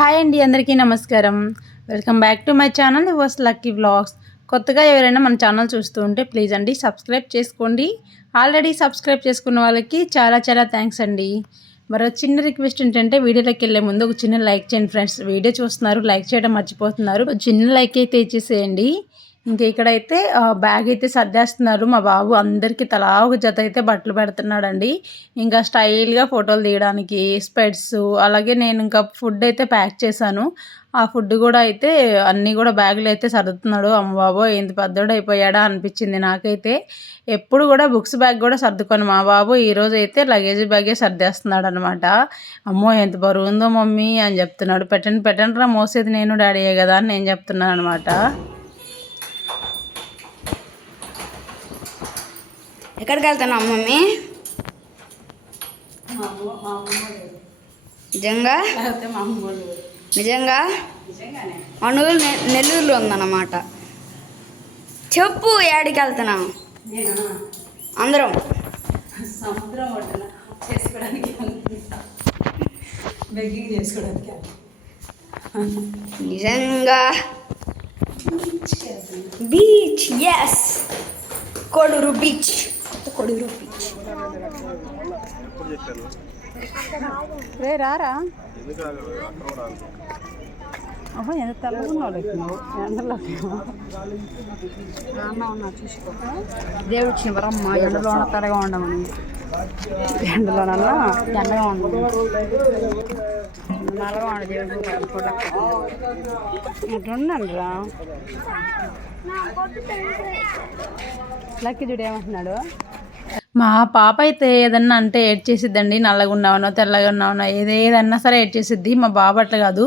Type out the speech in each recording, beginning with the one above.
Hi అండి, అందరికీ నమస్కారం. Welcome back to my channel yours lucky vlogs. కొత్తగా ఎవరైనా మన ఛానల్ చూస్తూ ఉంటే ప్లీజ్ అండి సబ్స్క్రైబ్ చేసుకోండి. ఆల్రెడీ సబ్స్క్రైబ్ చేసుకున్న వాళ్ళకి చాలా చాలా థ్యాంక్స్ అండి. మరో చిన్న రిక్వెస్ట్ ఏంటంటే వీడియోలోకి వెళ్ళే ముందు ఒక చిన్న లైక్ చేయండి ఫ్రెండ్స్. వీడియో చూస్తున్నారు, లైక్ చేయడం మర్చిపోతున్నారు. చిన్న లైక్ అయితే ఇచ్చేసేయండి. ఇంక ఇక్కడైతే బ్యాగ్ అయితే సర్దేస్తున్నారు మా బాబు. అందరికీ తలా ఒక జత అయితే బట్టలు పెడుతున్నాడండి. ఇంకా స్టైల్గా ఫోటోలు తీయడానికి స్పెట్స్, అలాగే నేను ఇంకా ఫుడ్ అయితే ప్యాక్ చేశాను. ఆ ఫుడ్ కూడా అయితే అన్నీ కూడా బ్యాగులు అయితే సర్దుతున్నాడు. అమ్మ బాబో ఎంత పెద్దోడు అయిపోయాడా అనిపించింది నాకైతే. ఎప్పుడు కూడా బుక్స్ బ్యాగ్ కూడా సర్దుకొని మా బాబు ఈరోజు అయితే లగేజ్ బ్యాగే సర్దేస్తున్నాడు అనమాట. అమ్మో ఎంత బరువు ఉందో మమ్మీ అని చెప్తున్నాడు. పెట్టండి పెట్టండి రా, మోసేది నేను డాడీయే కదా అని నేను చెప్తున్నాను అనమాట. ఎక్కడికి వెళ్తున్నావు మమ్మీ? నిజంగా నిజంగా మనూరు నెల్లూరులో ఉందన్నమాట. చెప్పు, ఏడికి వెళ్తున్నాం? అందరం సముద్రం ఒడ్డున చేసుకోవడానికి బెగ్గింగ్ చేసుకోవడానికి. నిజంగా beach, yes, Koduru beach. Koduru beach రే రారా. అబ్బా ఎంత తెల్లగా ఉన్నాడు ఎండలోకి. చూసుకో, దేవుడు ఇచ్చిన వరమ్మ. ఎండలోన తెల్లగా ఉండమని. ఎండలోనన్నా తెల్లగా ఉండదు, నల్లగా ఉండదు. దేవుడు ఉండండి రా. లక్కీ చూడు ఏమంటున్నాడు. మా పాప అయితే ఏదన్నా అంటే ఏడ్ చేసిద్దండి. నల్లగా ఉన్నావనో తెల్లగా ఉన్నావనో ఏదన్నా సరే ఏడ్ చేసిద్ది. మా బాబు అట్లా కాదు,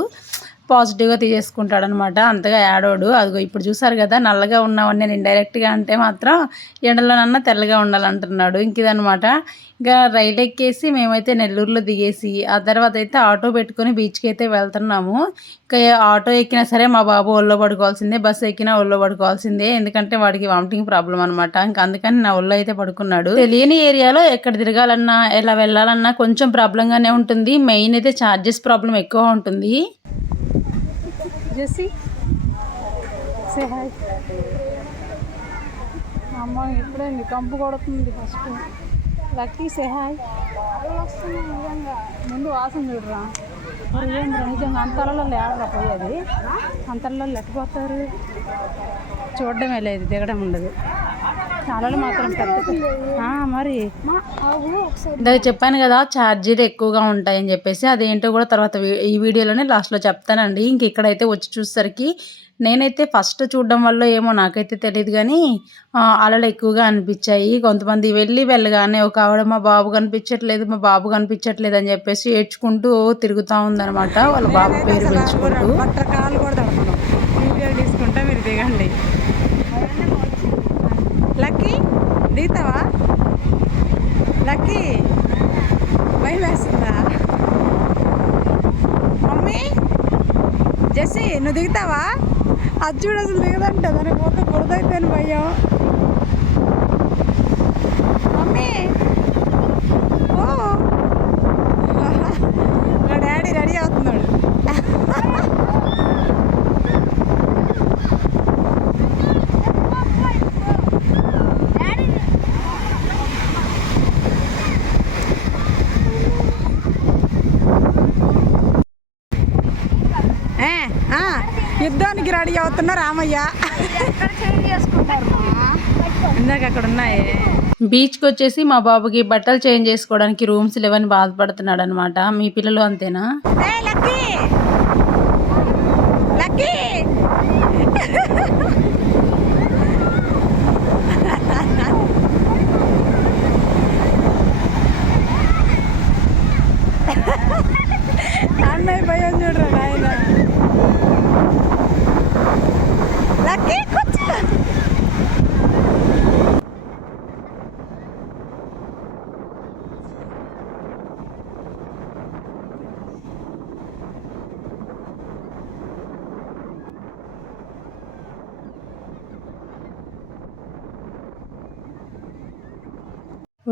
పాజిటివ్గా తీసేసుకుంటాడు అనమాట. అంతగా యాడోడు. అదిగో ఇప్పుడు చూసారు కదా, నల్లగా ఉన్నామని నేను ఇండైరెక్ట్గా అంటే మాత్రం ఎండలోనన్నా తెల్లగా ఉండాలంటున్నాడు. ఇంక ఇదనమాట. ఇంకా రైలు ఎక్కేసి మేమైతే నెల్లూరులో దిగేసి ఆ తర్వాత అయితే ఆటో పెట్టుకొని బీచ్కి అయితే వెళ్తున్నాము. ఇంకా ఆటో ఎక్కినా సరే మా బాబు ఒళ్ళో పడుకోవాల్సిందే, బస్సు ఎక్కినా ఒళ్ళో పడుకోవాల్సిందే. ఎందుకంటే వాడికి వామిటింగ్ ప్రాబ్లం అనమాట. ఇంకా అందుకని నా ఒళ్ళో అయితే పడుకున్నాడు. తెలియని ఏరియాలో ఎక్కడ తిరగాలన్నా ఎలా వెళ్ళాలన్నా కొంచెం ప్రాబ్లంగానే ఉంటుంది. మెయిన్ అయితే ఛార్జెస్ ప్రాబ్లం ఎక్కువ ఉంటుంది. Jessie say hi. అమ్మ ఇప్పుడే కంపు కొడుతుంది ఫస్ట్. Lucky say hi. నిజంగా ముందు వాసన చూడరా. ఏంద్రా నిజంగా అంతలలో లేడరా పోయేది. అంతలలో లెక్కిపోతారు. చూడడమే లేదు, దిగడం ఉండదు. చాలా మాత్రం పెద్ద మరి ఇందాక చెప్పాను కదా ఛార్జీలు ఎక్కువగా ఉంటాయని చెప్పేసి. అదేంటో కూడా తర్వాత ఈ వీడియోలోనే లాస్ట్లో చెప్తానండి. ఇంక ఇక్కడైతే వచ్చి చూసేసరికి నేనైతే ఫస్ట్ చూడడం వల్ల ఏమో నాకైతే తెలియదు కానీ అలలు ఎక్కువగా అనిపించాయి. కొంతమంది వెళ్ళగానే ఒక ఆవిడ మా బాబు కనిపించట్లేదు, మా బాబు కనిపించట్లేదు అని చెప్పేసి ఏడ్చుకుంటూ తిరుగుతూ ఉందనమాట. వాళ్ళ బాబు పేరు పెంచుకుంటూ. కాలు కూడా తీసుకుంటా మీరు దిగండి. లక్కీ దిగుతావా? లక్కీ భయం వేస్తుందా? మమ్మీ జెస్సీ నువ్వు దిగుతావా? అది చూడు అసలు దిగదంట, దానికి పోతే బురదైతేని భయం. మమ్మీ ఓ మా డాడీ రెడీ అవుతున్నాడు. యుద్ధానికి రెడీ అవుతున్నా రామయ్య. ఇందాక అక్కడ ఉన్నాయి. బీచ్కి వచ్చేసి మా బాబుకి బట్టలు చేంజ్ చేసుకోవడానికి రూమ్స్ లేవని బాధపడుతున్నాడు అనమాట. మీ పిల్లలు అంతేనా? అన్నయ్య భయం చూడరా నాయన. లక్కీ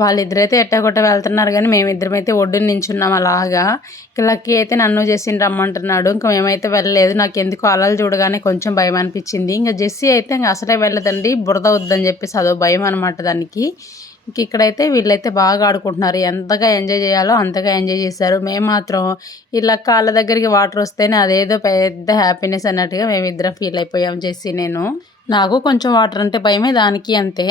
వాళ్ళిద్దరైతే ఎట్టగొట్ట వెళ్తున్నారు కానీ మేమిద్దరమైతే ఒడ్డున నించున్నాం అలాగా. లక్కీ అయితే నన్ను జెస్సీని రమ్మంటున్నాడు. ఇంకా మేమైతే వెళ్ళలేదు. నాకు ఎందుకో అలలు చూడగానే కొంచెం భయం అనిపించింది. ఇంకా జెస్సీ అయితే ఇంకా అసలే వెళ్ళదండి, బురద వద్దని చెప్పేసి అదో భయం అనమాట దానికి. ఇంక ఇక్కడైతే వీళ్ళైతే బాగా ఆడుకుంటున్నారు. ఎంతగా ఎంజాయ్ చేయాలో అంతగా ఎంజాయ్ చేశారు. మేము మాత్రం ఇలా కాళ్ళ దగ్గరికి వాటర్ వస్తేనే అదేదో పెద్ద హ్యాపీనెస్ అన్నట్టుగా మేమిద్దరం ఫీల్ అయిపోయాం జెస్సీ నేను. నాకు కొంచెం వాటర్ అంటే భయమే, దానికి అంతే.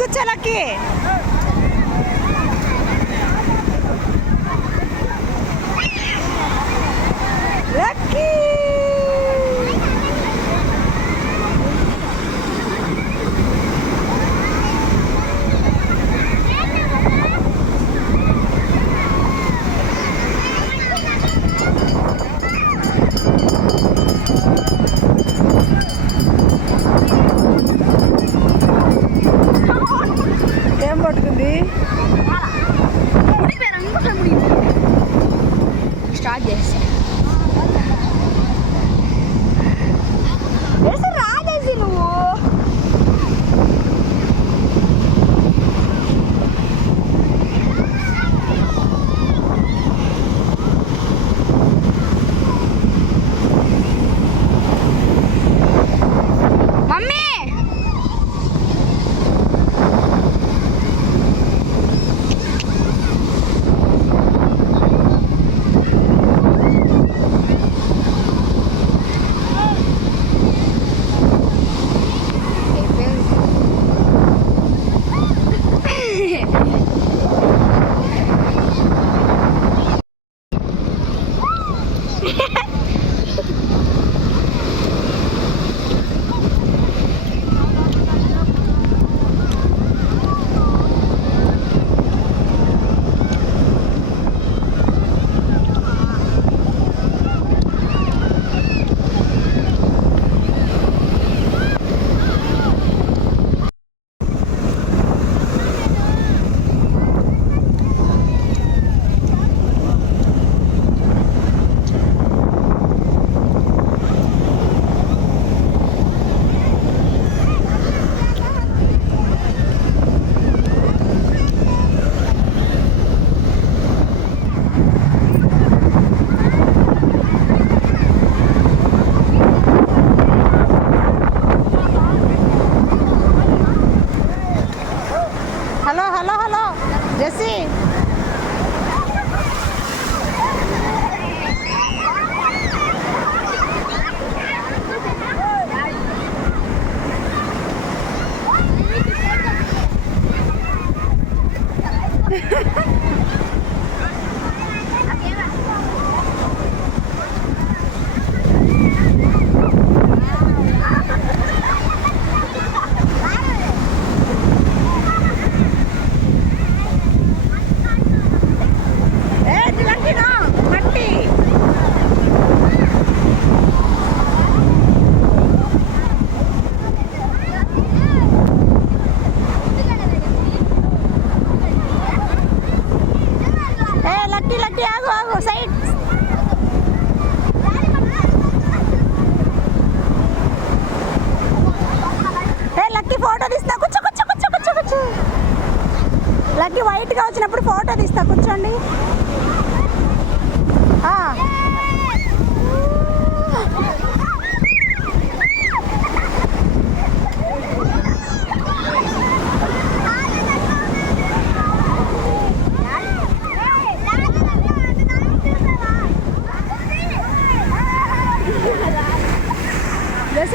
కూర్చోలకి లక్కీ ఏం పట్టుకుంది? స్టార్ట్ చేసి రాదేసి నువ్వు మమ్మీ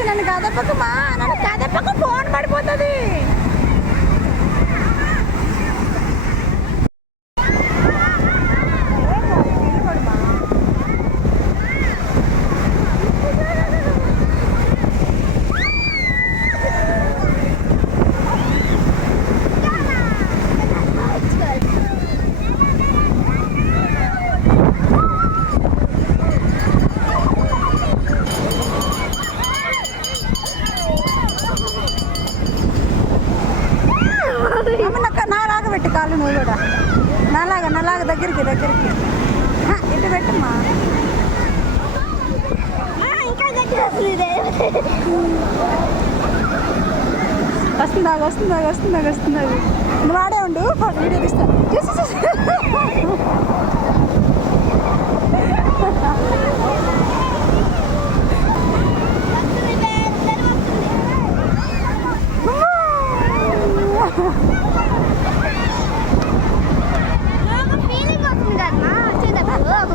నన్ను కదపకమా, నన్ను కదపక, ఫోన్ పడిపోతుంది. నాలాగా పెట్టి కాళ్ళు నువ్వు కూడా నలాగా దగ్గరికి ఇటు పెట్టమ్మా. వస్తుంది. నువ్వు ఆడే ఉండు, వీడియో తీస్తాను.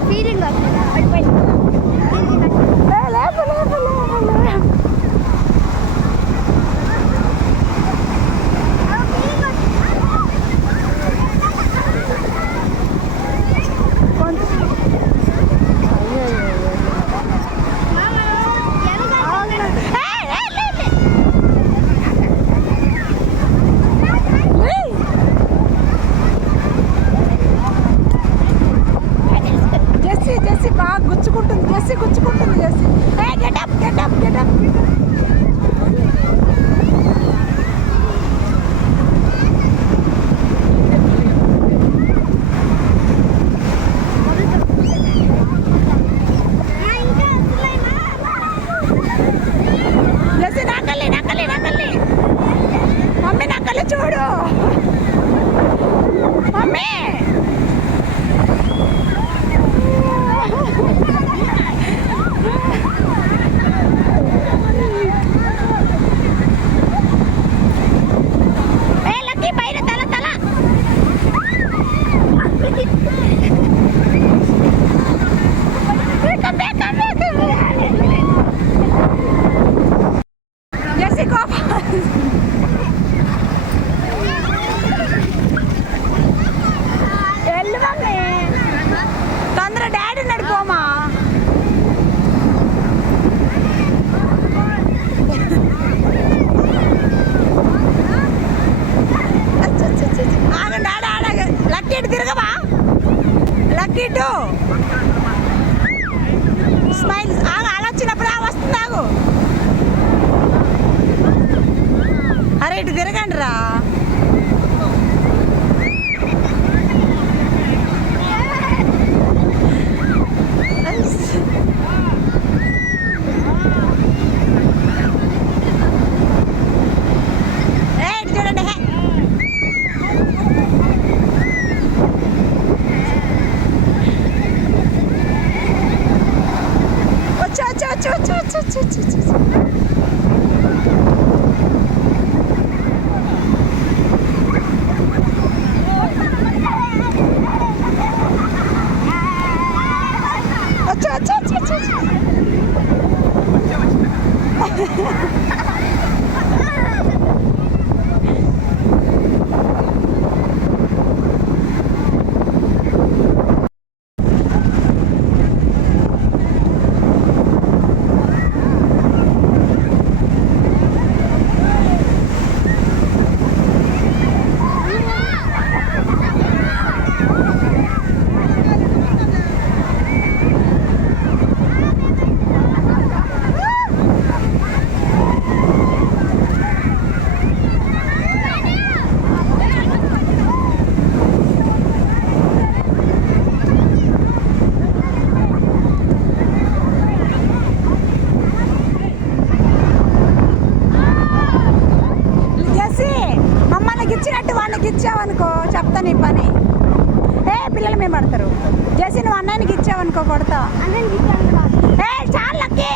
ఫీలింగ్ జెస్సీ బాగా గుచ్చుకుంటుంది. జెస్సీ గెటప్ జెస్సీ నాకల్లి మమ్మీ, నాకల్లి చూడు మమ్మీ. తొందర డాడీ నడిపోమా. ఆగండి, లక్కీ ఇటు తిరగవా, లక్కీ ఇటు స్మైల్. అలా వచ్చినప్పుడు వస్తుంది, ఆగు. అరే ఇటు తిరగండి రా. చూడండి, వచ్చి ఇచ్చావనుకో చెప్తా నీ పని. పిల్లలు మేము పడతారు. జెస్సీ నువ్వు అన్నయ్యకి ఇచ్చావనుకో కొడతా. చాలా లక్కీ.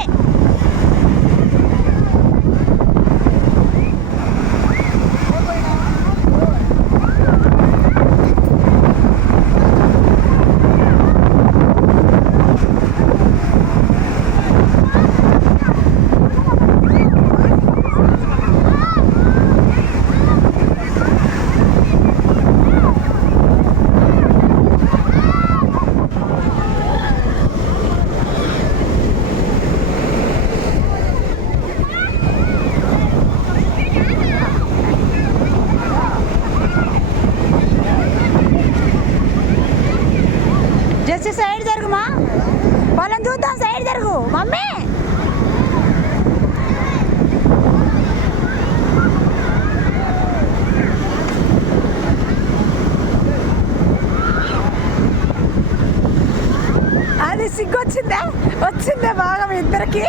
వచ్చిందా బాగా మీ ఇద్దరికి.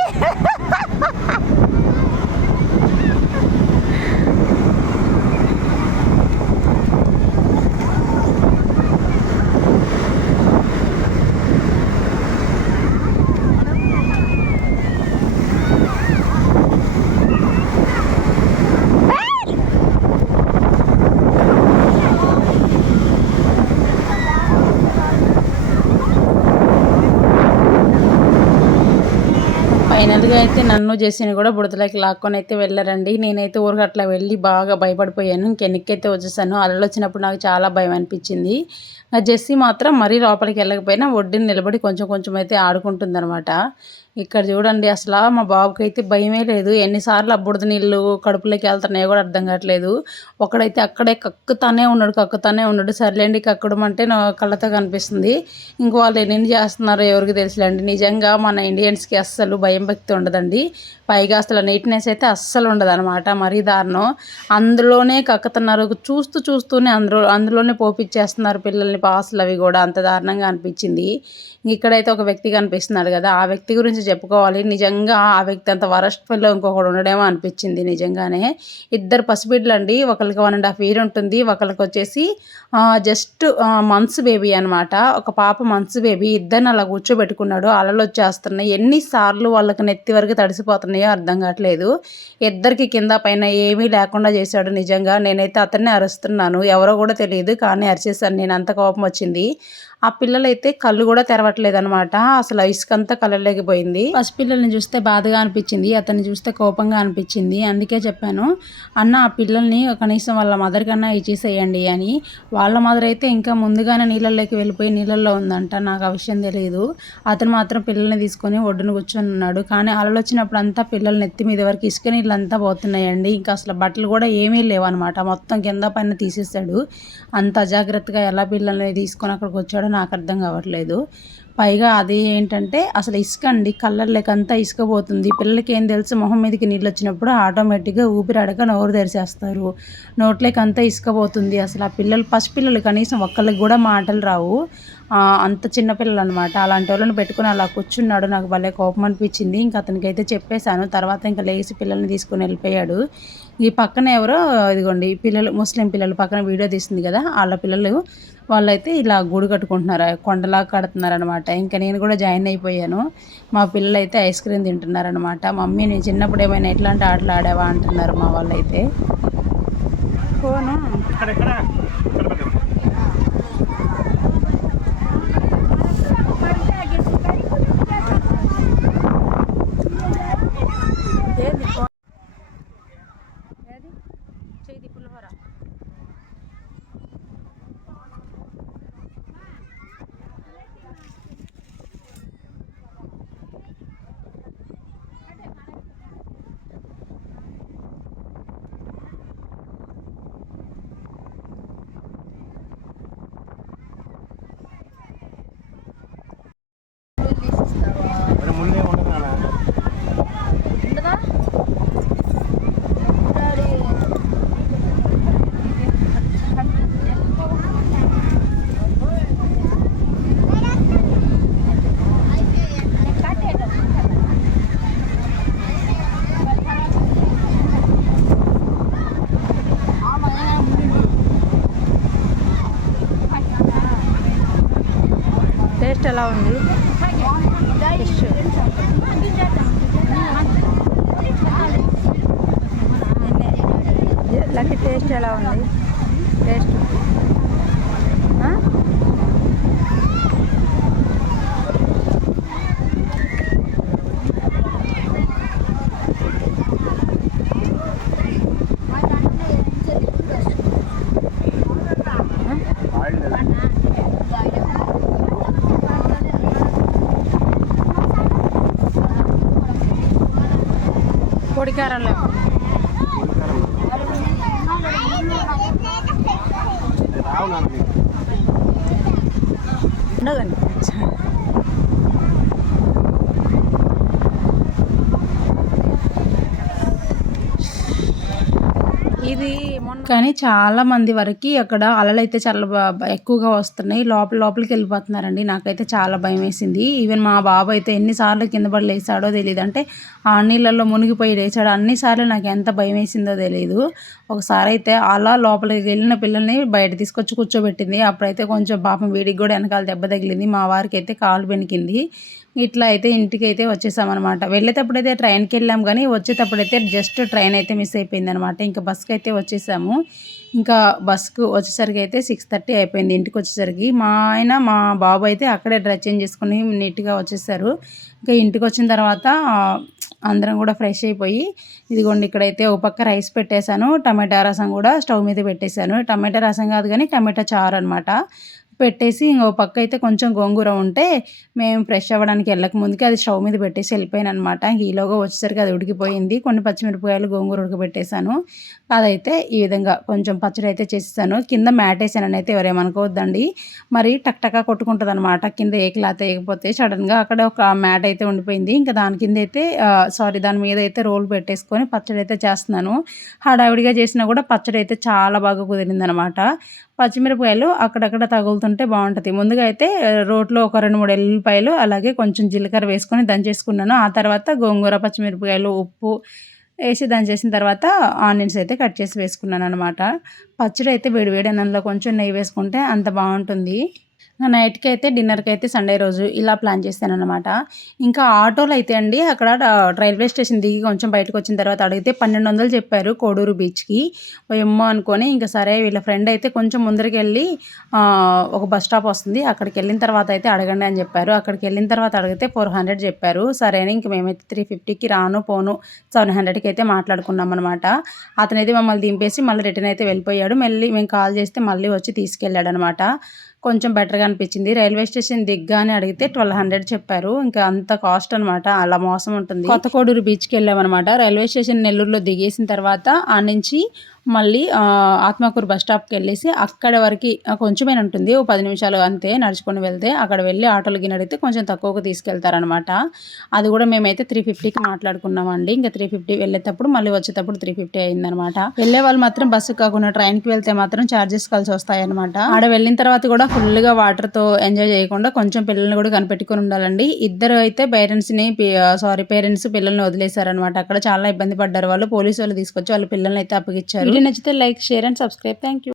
ఫైనల్గా అయితే నన్ను జెస్సీని కూడా బుడతలోకి లాక్కొని అయితే వెళ్ళారండి. నేనైతే ఊరికి అట్లా వెళ్ళి బాగా భయపడిపోయాను. ఇంకెన్నికైతే వచ్చేసాను. అలలు వచ్చినప్పుడు నాకు చాలా భయం అనిపించింది. జెస్సీ మాత్రం మరీ లోపలికి వెళ్ళకపోయినా ఒడ్డున నిలబడి కొంచెం కొంచెం అయితే ఆడుకుంటుందన్నమాట. ఇక్కడ చూడండి అసలు మా బాబుకి అయితే భయమే లేదు. ఎన్నిసార్లు ఆ బుడద నీళ్ళు కడుపులోకి వెళ్తున్నాయో కూడా అర్థం కావట్లేదు. ఒకడైతే అక్కడే కక్కుతానే ఉన్నాడు. సర్లేండి కక్కడం అంటే నా కళ్ళతో కనిపిస్తుంది. ఇంక వాళ్ళు ఎన్ని చేస్తున్నారో ఎవరికి తెలుసులేండి. నిజంగా మన ఇండియన్స్కి అస్సలు భయం భక్తి ఉండదండి. పైగా అసలు నీట్నెస్ అయితే అస్సలు ఉండదన్నమాట. మరీ దారుణం. అందులోనే కక్కుతున్నారు. చూస్తూనే అందులోనే పోపిచ్చేస్తున్నారు పిల్లల్ని. పాసులు అవి కూడా అంత దారుణంగా అనిపించింది. ఇక్కడైతే ఒక వ్యక్తి కనిపిస్తున్నాడు కదా, ఆ వ్యక్తి గురించి చెప్పుకోవాలి. నిజంగా ఆ వ్యక్తి అంత వరస్ట్ ఫెల్లో ఇంకొకడు ఉండడేమో అనిపించింది నిజంగానే. ఇద్దరు పసిబిడ్డలు అండి. ఒకరికి 1.5 year ఉంటుంది, ఒకరికి వచ్చేసి జస్ట్ మంత్స్ బేబీ అనమాట. ఒక పాప మంత్స్ బేబీ. ఇద్దరిని అలా కూర్చోబెట్టుకున్నాడు. అలలు వచ్చేస్తున్నాయి. ఎన్నిసార్లు వాళ్ళకి నెత్తి వరకు తడిసిపోతున్నాయో అర్థం కావట్లేదు. ఇద్దరికి కింద పైన ఏమీ లేకుండా చేశాడు. నిజంగా నేనైతే అతన్నే అరుస్తున్నాను. ఎవరో కూడా తెలియదు కానీ అరిచేసాను. నేను అంత కోపం వచ్చింది. ఆ పిల్లలైతే కళ్ళు కూడా తెరవట్లేదు అనమాట. అసలు ఇసుకంతా కళ్ళలోకి పోయింది. పసిపిల్లల్ని చూస్తే బాధగా అనిపించింది, అతన్ని చూస్తే కోపంగా అనిపించింది. అందుకే చెప్పాను, అన్న ఆ పిల్లల్ని కనీసం వాళ్ళ మదర్ కన్నా ఇచ్చేసేయండి అని. వాళ్ళ మదర్ అయితే ఇంకా ముందుగానే నీళ్ళల్లోకి వెళ్ళిపోయి నీళ్ళల్లో ఉందంట. నాకు ఆ విషయం తెలియదు. అతను మాత్రం పిల్లల్ని తీసుకొని ఒడ్డున కూర్చొని ఉన్నాడు. కానీ అలలు వచ్చినప్పుడు అంతా పిల్లల్ని ఎత్తి మీద వరకు ఇసుక నీళ్ళు అంతా పోతున్నాయండి. ఇంకా అసలు బట్టలు కూడా ఏమీ లేవన్నమాట. మొత్తం కింద పైన తీసేసాడు. అంత అజాగ్రత్తగా ఎలా పిల్లల్ని తీసుకొని అక్కడికి వచ్చాడో నాకు అర్థం కావట్లేదు. పైగా అది ఏంటంటే అసలు ఇసుక అండి. కళ్ళల్లోకంతా ఇసుక పోతుంది. పిల్లలకి ఏం తెలుసు, మొహం మీదకి నీళ్ళు వచ్చినప్పుడు ఆటోమేటిక్గా ఊపిరాడక నోరు తెరిచేస్తారు. నోట్లోకి అంతా ఇసుక పోతుంది. అసలు ఆ పిల్లలు పసిపిల్లలు కనీసం ఒక్కళ్ళకి కూడా మాటలు రావు. అంత చిన్నపిల్లలు అనమాట. అలాంటి వాళ్ళని పెట్టుకుని అలా కూర్చున్నాడు. నాకు భలే కోపం అనిపించింది. ఇంకా అతనికైతే చెప్పేశాను. తర్వాత ఇంకా లేచి పిల్లల్ని తీసుకుని వెళ్ళిపోయాడు. ఈ పక్కన ఎవరో ఇదిగోండి పిల్లలు, ముస్లిం పిల్లలు పక్కన వీడియో తీస్తుంది కదా, వాళ్ళ పిల్లలు వాళ్ళైతే ఇలా గూడు కట్టుకుంటున్నారు, కొండలా కడుతున్నారనమాట. ఇంకా నేను కూడా జాయిన్ అయిపోయాను. మా పిల్లలు అయితే ఐస్ క్రీమ్ తింటున్నారనమాట. మమ్మీ నేను చిన్నప్పుడు ఏమైనా ఎట్లాంటి ఆటలు ఆడావా అంటున్నారు మా వాళ్ళైతే. ఫోను టేస్ట్ ఎలా ఉంది? లక్కీ టేస్ట్ ఎలా ఉంది? టేస్ట్ పొడికారంలో ఉండదండి. ఇది కానీ చాలా మంది వరకు అక్కడ అలలు అయితే చాలా ఎక్కువగా వస్తున్నాయి. లోపలికి వెళ్ళిపోతున్నారండి. నాకైతే చాలా భయం వేసింది. ఈవెన్ మా బాబు అయితే ఎన్నిసార్లు కింద పడి లేచాడో తెలియదు. అంటే ఆ నీళ్ళల్లో మునిగిపోయి లేచాడు. అన్నిసార్లు నాకు ఎంత భయం వేసిందో తెలియదు. ఒకసారి అయితే అలా లోపలికి వెళ్ళిన పిల్లల్ని బయట తీసుకొచ్చి కూర్చోబెట్టింది. అప్పుడైతే కొంచెం పాపం వీడికి కూడా వెనకాల దెబ్బ తగిలింది. మా వారికి అయితే కాలు బెనికింది. ఇట్లా అయితే ఇంటికైతే వచ్చేసామన్నమాట. వెళ్ళేటప్పుడైతే ట్రైన్కి వెళ్ళాం కానీ వచ్చేటప్పుడైతే జస్ట్ ట్రైన్ అయితే మిస్ అయిపోయింది అనమాట. ఇంకా బస్కి అయితే వచ్చేసాము. ఇంకా బస్కు వచ్చేసరికి అయితే 6:30 అయిపోయింది ఇంటికి వచ్చేసరికి. మా ఆయన మా బాబు అయితే అక్కడే డ్రెస్ చేంజ్ చేసుకుని నీట్గా వచ్చేసారు. ఇంకా ఇంటికి వచ్చిన తర్వాత అందరం కూడా ఫ్రెష్ అయిపోయి ఇదిగోండి ఇక్కడైతే ఒక పక్క రైస్ పెట్టేశాను. టమాటా రసం కూడా స్టవ్ మీద పెట్టేశాను. టమాటా రసం కాదు కానీ టమాటా చారు అనమాట. పెట్టేసి ఇంకో పక్క అయితే కొంచెం గోంగూర ఉంటే మేము ఫ్రెష్ అవ్వడానికి వెళ్ళక ముందుకి అది స్టవ్ మీద పెట్టేసి వెళ్ళిపోయాను అనమాట. ఈలోగా వచ్చేసరికి అది ఉడికిపోయింది. కొన్ని పచ్చిమిరపకాయలు గోంగూర ఉడకబెట్టేశాను. అదైతే ఈ విధంగా కొంచెం పచ్చడి అయితే చేసేసాను. కింద మ్యాట్ వేసానని అయితే ఎవరేమనుకోవద్దండి. మరి టక్టకా కొట్టుకుంటుంది అనమాట. కింద ఏ క్లాత్ వేయకపోతే సడన్గా అక్కడ ఒక మ్యాట్ అయితే ఉండిపోయింది. ఇంకా దాని కింద అయితే దాని మీద అయితే రోల్ పెట్టేసుకొని పచ్చడి అయితే చేస్తున్నాను. హడావిడిగా చేసినా కూడా పచ్చడి అయితే చాలా బాగా కుదిరింది అనమాట. పచ్చిమిరపకాయలు అక్కడక్కడ తగులుతుంటే బాగుంటుంది. ముందుగా అయితే రోట్లో ఒక 2-3 ఎల్లిపాయలు అలాగే కొంచెం జీలకర్ర వేసుకొని దంచేసుకున్నాను. ఆ తర్వాత గోంగూర, పచ్చిమిరపకాయలు, ఉప్పు వేసి దంచేసిన తర్వాత ఆనియన్స్ అయితే కట్ చేసి వేసుకున్నాను అనమాట. పచ్చడి అయితే వేడి అన్నంలో కొంచెం నెయ్యి వేసుకుంటే అంత బాగుంటుంది. నైట్కి అయితే డిన్నర్కి అయితే సండే రోజు ఇలా ప్లాన్ చేశానన్నమాట. ఇంకా ఆటోలో అయితే అండి అక్కడ రైల్వే స్టేషన్ దిగి కొంచెం బయటకు వచ్చిన తర్వాత అడిగితే 1200 చెప్పారు కోడూరు బీచ్కి. ఏమో అనుకొని ఇంకా సరే వీళ్ళ ఫ్రెండ్ అయితే కొంచెం ముందరికి వెళ్ళి ఒక బస్ స్టాప్ వస్తుంది అక్కడికి వెళ్ళిన తర్వాత అయితే అడగండి అని చెప్పారు. అక్కడికి వెళ్ళిన తర్వాత అడిగితే 400 చెప్పారు. సరే అని ఇంక మేమైతే 350కి రాను పోను 700కి అయితే మాట్లాడుకున్నాం అనమాట. అతనైతే మమ్మల్ని దింపేసి మళ్ళీ రిటర్న్ అయితే వెళ్ళిపోయాడు. మళ్ళీ మేము కాల్ చేస్తే మళ్ళీ వచ్చి తీసుకెళ్ళాడు అనమాట. కొంచెం బెటర్గా అనిపించింది. రైల్వే స్టేషన్ దిగ్గానే అడిగితే 1200 చెప్పారు. ఇంకా అంత కాస్ట్ అనమాట. అలా మోసం ఉంటుంది. కొత్త కోడూరు బీచ్కి వెళ్ళామన్నమాట. రైల్వే స్టేషన్ నెల్లూరులో దిగేసిన తర్వాత ఆ నుంచి మళ్ళీ ఆత్మకూరు బస్ స్టాప్కి వెళ్ళేసి అక్కడ వరకు కొంచెమే ఉంటుంది. ఓ 10 నిమిషాలు అంతే నడుచుకొని వెళ్తే. అక్కడ వెళ్ళి ఆటోలు గిన్నె అడిగితే కొంచెం తక్కువకు తీసుకెళ్తారనమాట. అది కూడా మేమైతే 350కి మాట్లాడుకున్నామండి. ఇంకా 350 వెళ్ళేటప్పుడు మళ్ళీ వచ్చేటప్పుడు 350 అయిందనమాట. వెళ్ళే వాళ్ళు మాత్రం బస్సు కాకుండా ట్రైన్కి వెళ్తే మాత్రం ఛార్జెస్ కలిసి వస్తాయన్నమాట. ఆడ వెళ్ళిన తర్వాత కూడా ఫుల్గా వాటర్తో ఎంజాయ్ చేయకుండా కొంచెం పిల్లల్ని కూడా కనిపెట్టుకుని ఉండాలండి. ఇద్దరు అయితే పేరెంట్స్ పిల్లల్ని వదిలేశారనమాట. అక్కడ చాలా ఇబ్బంది పడ్డారు వాళ్ళు. పోలీసు వాళ్ళు తీసుకొచ్చి వాళ్ళ పిల్లల్ని అయితే అప్పగించారు. నచ్చితే like, share and subscribe. Thank you.